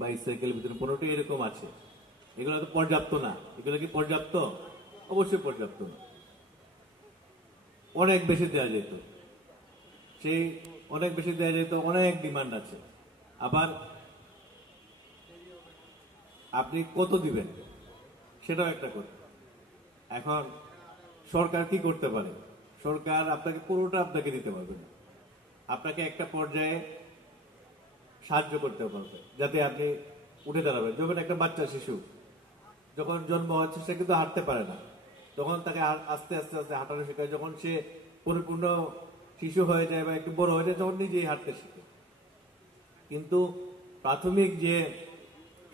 Bicycle ভিতরে 15টি এরকম আছে। এগুলো তো পর্যাপ্ত না। এগুলো কি পর্যাপ্ত? অবশ্যই পর্যাপ্ত না, অনেক বেশি দেওয়া যেত। সেই অনেক বেশি দেওয়া যেত, অনেক ডিমান্ড আছে। আবার আপনি কত দিবেন সেটাও একটা কথা। এখন সরকার কি করতে পারে? সরকার আপনাকে পুরোটা আপনাকে দিতে পারবে না। আপনাকে একটা পর্যায়ে সাহায্য করতে পারবে যাতে আপনি উঠে দাঁড়াবেন। যখন একটা বাচ্চা শিশু যখন জন্ম হচ্ছে সে কিন্তু হাঁটতে পারে না, তখন তাকে আস্তে আস্তে আস্তে হাঁটানো শেখায়। যখন সে পরিপূর্ণ শিশু হয়ে যায় বা একটু বড় হয়ে যায় তখন নিজেই হাঁটতে শিখে। কিন্তু প্রাথমিক যে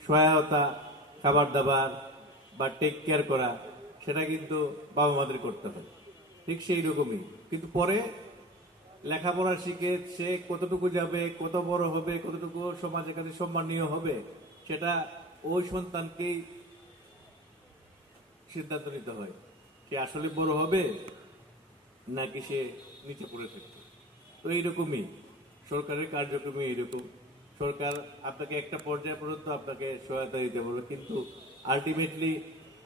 সহায়তা, খাবার দাবার বা টেক কেয়ার করা, সেটা কিন্তু বাবা মাদের করতে হয়। ঠিক সেই রকমই কিন্তু পরে লেখাপড়া শিখে সে কতটুকু যাবে, কত বড় হবে, কতটুকু সমাজের কাছে সম্মানীয় হবে, সেটা ওই সন্তানকেই সিদ্ধান্ত নিতে হয়। সে আসলে বড় হবে নাকি সে নিচে পড়ে থাকবে। তো এইরকমই সরকারের কার্যক্রমে এইরকম। সরকার আপনাকে একটা পর্যায় পর্যন্ত আপনাকে সহায়তা দিতে বলবে, কিন্তু আলটিমেটলি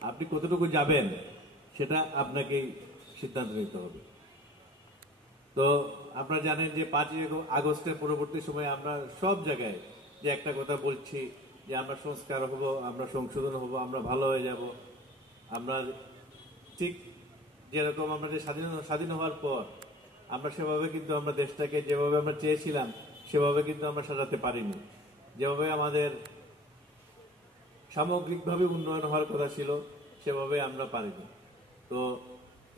আপনি কতটুকু যাবেন সেটা আপনাকেই সিদ্ধান্ত নিতে হবে। তো আপনারা জানেন যে 5ই আগস্টের পরবর্তী সময়ে আমরা সব জায়গায় যে একটা কথা বলছি যে আমরা সংস্কার হব, আমরা সংশোধন হব, আমরা ভালো হয়ে যাব। আমরা ঠিক যেরকম আমরা যে স্বাধীন হওয়ার পর আমরা সেভাবে কিন্তু আমরা দেশটাকে যেভাবে আমরা চেয়েছিলাম সেভাবে কিন্তু আমরা সাজাতে পারিনি। যেভাবে আমাদের সামগ্রিকভাবে উন্নয়ন হওয়ার কথা ছিল সেভাবে আমরা পারিনি। তো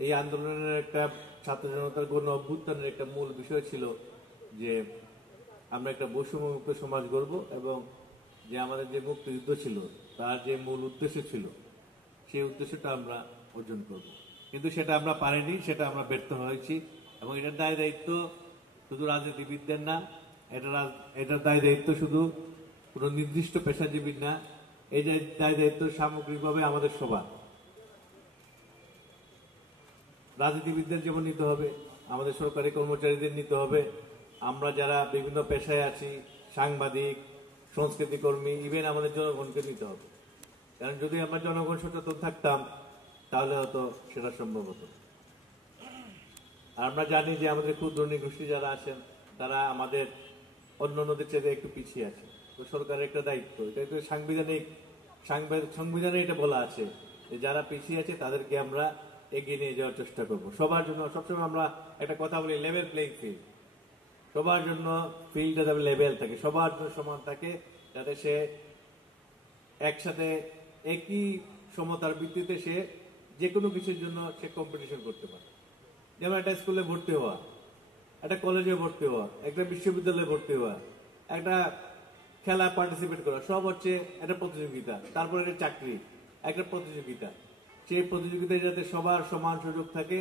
এই আন্দোলনের একটা ছাত্র জনতার গণ অভ্যুত্থানের একটা মূল বিষয় ছিল যে আমরা একটা বৈষম্যমুক্ত সমাজ গড়ব এবং যে আমাদের যে মুক্তিযুদ্ধ ছিল তার যে মূল উদ্দেশ্য ছিল সেই উদ্দেশ্যটা আমরা অর্জন করব। কিন্তু সেটা আমরা পারিনি, সেটা আমরা ব্যর্থ হয়েছি। এবং এটার দায় দায়িত্ব শুধু রাজনীতিবিদদের না, এটার দায় দায়িত্ব শুধু কোনো নির্দিষ্ট পেশাজীবীর না, এই দায় দায়িত্ব সামগ্রিকভাবে আমাদের সবার। রাজনীতিবিদদের যেমন নিতে হবে, আমাদের সরকারি কর্মচারীদের নিতে হবে, আমরা যারা বিভিন্ন পেশায় আছি, সাংবাদিক, সংস্কৃতি কর্মী, ইভেন আমাদের জনগণকে নিতে হবে। কারণ যদি আমরা জনগণ সচেতন থাকতাম তাহলে হয়তো সেটা সম্ভব হতো। আর আমরা জানি যে আমাদের ক্ষুদ্র নৃগোষ্ঠী যারা আছেন তারা আমাদের অন্য নদীর চেয়ে একটু পিছিয়ে আছে। তো সরকারের একটা দায়িত্ব, এটা তো সংবিধানে এটা বলা আছে যে যারা পিছিয়ে আছে তাদেরকে আমরা এগিয়ে নিয়ে যাওয়ার চেষ্টা করব। সবার জন্য সবসময় আমরা একটা কথা বলি, লেভেল প্লেইং ফিল্ড। সবার জন্য ফিল্ডটা যাতে লেভেল থাকে, সবার জন্য সমান থাকে, যাতে সে একসাথে একই সমতার ভিত্তিতে সে যে কোনো কিছুর জন্য সে কম্পিটিশন করতে পারে। যেমন একটা স্কুলে ভর্তি হওয়া, একটা কলেজে ভর্তি হওয়া, একটা বিশ্ববিদ্যালয়ে ভর্তি হওয়া, একটা খেলা পার্টিসিপেট করা, সব হচ্ছে একটা প্রতিযোগিতা। তারপরে একটা চাকরি, একটা প্রতিযোগিতা। সেই প্রতিযোগিতায় যাতে সবার সমান সুযোগ থাকে,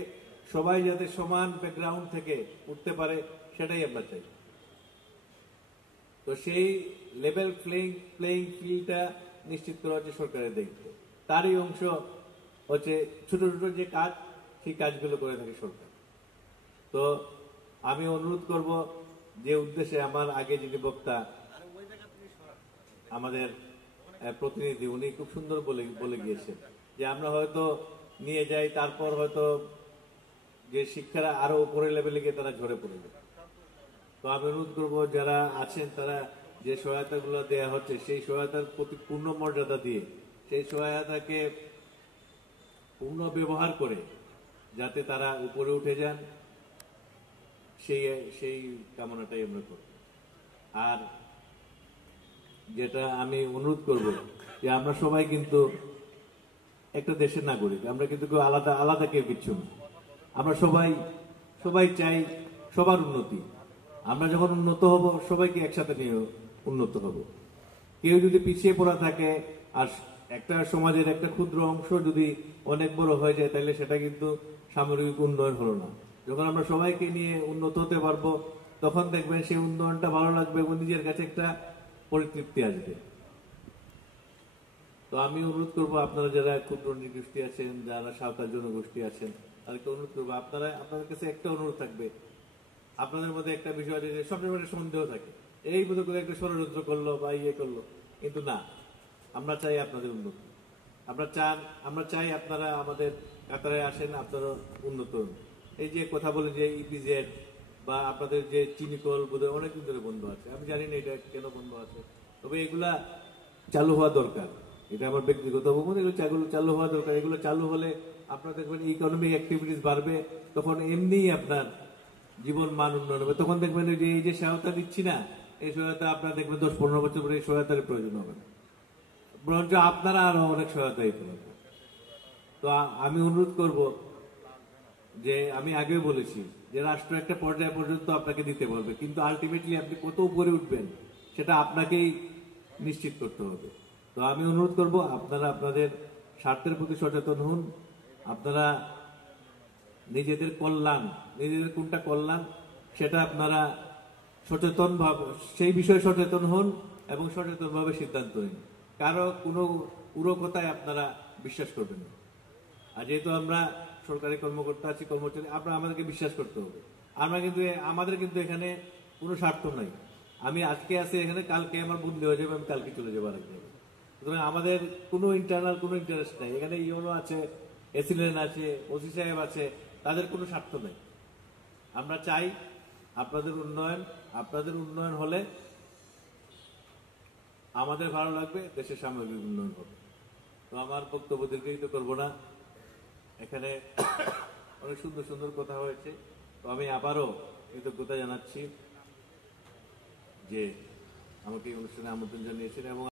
সবাই যাতে সমান ব্যাকগ্রাউন্ড থেকে উঠতে পারে, সেটাই আমরা চাই। তো সেই লেভেল প্লেইং ফিল্ডটা নিশ্চিত করা হচ্ছে সরকারের দায়িত্ব। তারই অংশ হচ্ছে ছোট ছোট যে কাজ, সেই কাজগুলো করে থাকে সরকার। তো আমি অনুরোধ করব, যে উদ্দেশ্যে আমার আগে যিনি বক্তা আমাদের প্রতিনিধি, উনি খুব সুন্দর বলে গিয়েছেন যে আমরা হয়তো নিয়ে যাই, তারপর হয়তো যে শিক্ষারা আরো উপরের লেভেলে গিয়ে তারা ঝরে পড়বে। তো আমি অনুরোধ করবো যারা আছেন তারা যে সহায়তাগুলো দেওয়া হচ্ছে সেই সহায়তার প্রতি পূর্ণ মর্যাদা দিয়ে সেই সহায়তাকে পূর্ণ ব্যবহার করে যাতে তারা উপরে উঠে যান, সেই কামনাটাই আমরা করব। আর যেটা আমি অনুরোধ করব যে আমরা সবাই কিন্তু একটা দেশের নাগরিক, আমরা কিন্তু কেউ আলাদা আলাদা কেউ কিচ্ছু না। আমরা সবাই চাই সবার উন্নতি। আমরা যখন উন্নত হব সবাইকে একসাথে নিয়ে উন্নত হব। কেউ যদি পিছিয়ে পড়া থাকে আর একটা সমাজের একটা ক্ষুদ্র অংশ যদি অনেক বড় হয়ে যায় তাহলে সেটা কিন্তু সামগ্রিক উন্নয়ন হলো না। যখন আমরা সবাইকে নিয়ে উন্নত হতে পারবো তখন দেখবেন সেই উন্নয়নটা ভালো লাগবে এবং নিজের কাছে একটা পরিতৃপ্তি আসবে। তো আমি অনুরোধ করবো আপনারা যারা ক্ষুদ্র নৃগোষ্ঠী আছেন, যারা সাঁওতাল জনগোষ্ঠী আছেন, তাদেরকে অনুরোধ করবো, আপনাদের কাছে একটা অনুরোধ থাকবে, আপনাদের মধ্যে একটা বিষয় আছে যে সবসময় সন্দেহ থাকে, এই বোধ করে একটা ষড়যন্ত্র করলো বা ইয়ে করলো, কিন্তু না, আমরা চাই আপনাদের উন্নতি। আমরা চাই আপনারা আমাদের কাতারে আসেন, আপনারা উন্নত হন। এই যে কথা বলে যে ইপিজেড বা আপনাদের যে চিনিকল বোধহয় অনেকদিন ধরে বন্ধ আছে, আমি জানি না এটা কেন বন্ধ আছে, তবে এগুলা চালু হওয়া দরকার। এটা আমার ব্যক্তিগত অভিমত, এগুলো চালু হওয়া দরকার। এগুলো চালু হলে আপনার দেখবেন ইকোনমিক অ্যাক্টিভিটিস বাড়বে, তখন এমনিই আপনার জীবন মান উন্নয়ন হবে। তখন দেখবেন যে এই যে সহায়তা দিচ্ছি না, এই সহায়তা আপনার দেখবেন 10-15 বছর পরে এই সহায়তার প্রয়োজন হবে না, বরঞ্চ আপনারা আরো অনেক সহায়তা দিতে পারবেন। তো আমি অনুরোধ করব যে, আমি আগেও বলেছি যে রাষ্ট্র একটা পর্যায় পর্যন্ত আপনাকে দিতে পারবে, কিন্তু আলটিমেটলি আপনি কত উপরে উঠবেন সেটা আপনাকেই নিশ্চিত করতে হবে। তো আমি অনুরোধ করব আপনারা আপনাদের স্বার্থের প্রতি সচেতন হন। আপনারা নিজেদের কল্যাণ, নিজেদের কোনটা কল্যাণ সেটা আপনারা সচেতন ভাবে সেই বিষয়ে সচেতন হন এবং সচেতনভাবে সিদ্ধান্ত নিন। কারো কোনো পুরো কথায় আপনারা বিশ্বাস করবেন না। আর যেহেতু আমরা সরকারি কর্মকর্তা আছি, কর্মচারী, আপনারা আমাদেরকে বিশ্বাস করতে হবে। আমাদের কিন্তু এখানে কোনো স্বার্থ নাই। আমি আজকে আছি এখানে, কালকে আমার বদলি হয়ে যাবে, আমি কালকে চলে যাবো আরেক জায়গায়। সুতরাং আমাদের কোনো ইন্টারনাল কোনো ইন্টারেস্ট নাই এখানে। ইউনো আছে, এসিলেন আছে, ওসি সাহেব আছে, তাদের কোনো স্বার্থ নেই। আমরা চাই আপনাদের উন্নয়ন। আপনাদের উন্নয়ন হলে আমাদের ভালো লাগবে, দেশের সামগ্রিক উন্নয়ন হবে। তো আমার বক্তব্য দীর্ঘায়িত করবো না। এখানে অনেক সুন্দর সুন্দর কথা হয়েছে। তো আমি আবারও কৃতজ্ঞতা জানাচ্ছি যে আমাকে এই অনুষ্ঠানে আমন্ত্রণ জানিয়েছেন এবং